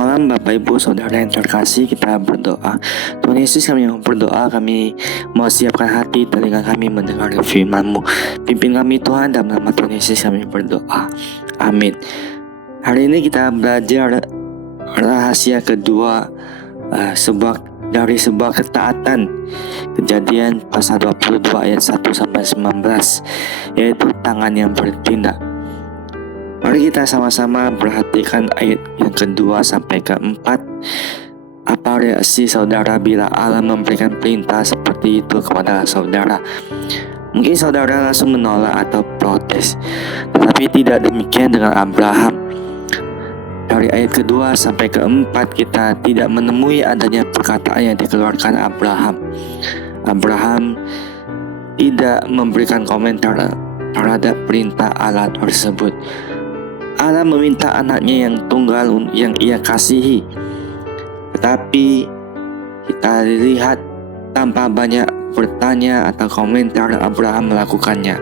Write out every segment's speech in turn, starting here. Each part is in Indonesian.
malam Bapak Ibu Saudara yang terkasih, kita berdoa. Tuhan Yesus, kami mau berdoa, kami mau siapkan hati telinga kami mendengar firman-Mu. Pimpin kami Tuhan, dalam nama Tuhan Yesus kami berdoa. Amin. Hari ini kita belajar rahasia kedua dari sebuah ketaatan. Kejadian pasal 22 ayat 1 sampai 19, yaitu tangan yang bertindak. Mari kita sama-sama perhatikan ayat yang kedua sampai keempat. Apa reaksi saudara bila Allah memberikan perintah seperti itu kepada saudara? Mungkin saudara langsung menolak atau protes, tetapi tidak demikian dengan Abraham. Dari ayat kedua sampai keempat kita tidak menemui adanya perkataan yang dikeluarkan Abraham. Abraham tidak memberikan komentar terhadap perintah Allah tersebut. Allah meminta anaknya yang tunggal yang ia kasihi, tetapi kita lihat tanpa banyak bertanya atau komentar Abraham melakukannya.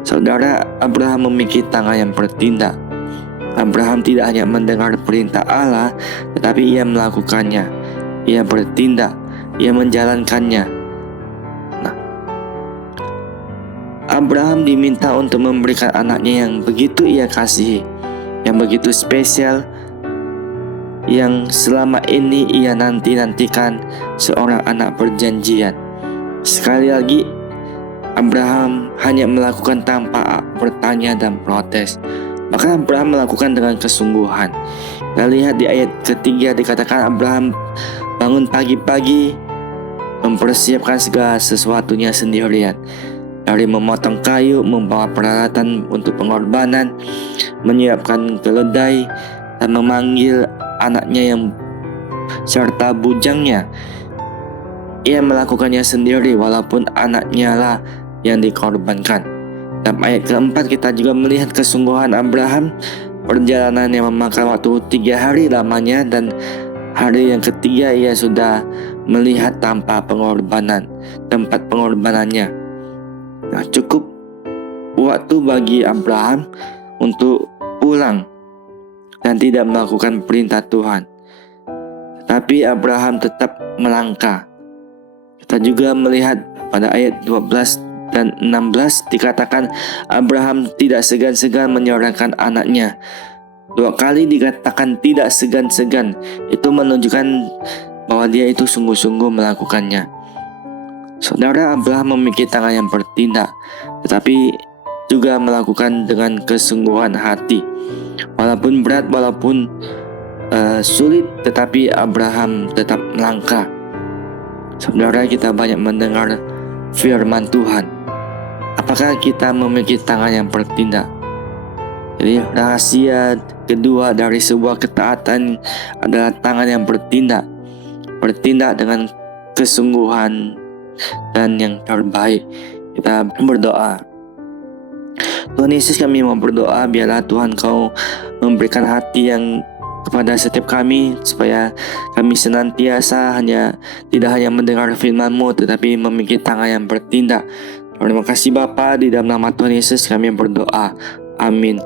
Saudara, Abraham memiliki tangan yang bertindak. Abraham tidak hanya mendengar perintah Allah, tetapi ia melakukannya. Ia bertindak, ia menjalankannya. Abraham diminta untuk memberikan anaknya yang begitu ia kasihi, yang begitu spesial, yang selama ini ia nantikan, seorang anak perjanjian. Sekali lagi, Abraham hanya melakukan tanpa bertanya dan protes. Maka Abraham melakukan dengan kesungguhan. Kita lihat di ayat ketiga dikatakan Abraham bangun pagi-pagi, mempersiapkan segala sesuatunya sendirian. Dari memotong kayu, membawa peralatan untuk pengorbanan, menyiapkan keledai, dan memanggil anaknya yang serta bujangnya. Ia melakukannya sendiri walaupun anaknya lah yang dikorbankan. Dalam ayat keempat kita juga melihat kesungguhan Abraham. Perjalanan yang memakan waktu 3 hari lamanya, dan hari yang ketiga ia sudah melihat tanpa pengorbanan, tempat pengorbanannya. Cukup waktu bagi Abraham untuk pulang dan tidak melakukan perintah Tuhan. Tapi Abraham tetap melangkah. Kita juga melihat pada ayat 12 dan 16 dikatakan Abraham tidak segan-segan menyerahkan anaknya. 2 kali dikatakan tidak segan-segan. Itu menunjukkan bahwa dia itu sungguh-sungguh melakukannya. Saudara, Abraham memiliki tangan yang bertindak, tetapi juga melakukan dengan kesungguhan hati. Walaupun berat, walaupun sulit, tetapi Abraham tetap melangkah. Saudara, kita banyak mendengar firman Tuhan. Apakah kita memiliki tangan yang bertindak? Jadi rahasia kedua dari sebuah ketaatan adalah tangan yang bertindak. Bertindak dengan kesungguhan dan yang terbaik. Kita berdoa. Tuhan Yesus, kami mau berdoa biarlah Tuhan Kau memberikan hati yang kepada setiap kami, supaya kami senantiasa tidak hanya mendengar firman-Mu, tetapi memiliki tangan yang bertindak. Terima kasih Bapa, di dalam nama Tuhan Yesus kami berdoa. Amin.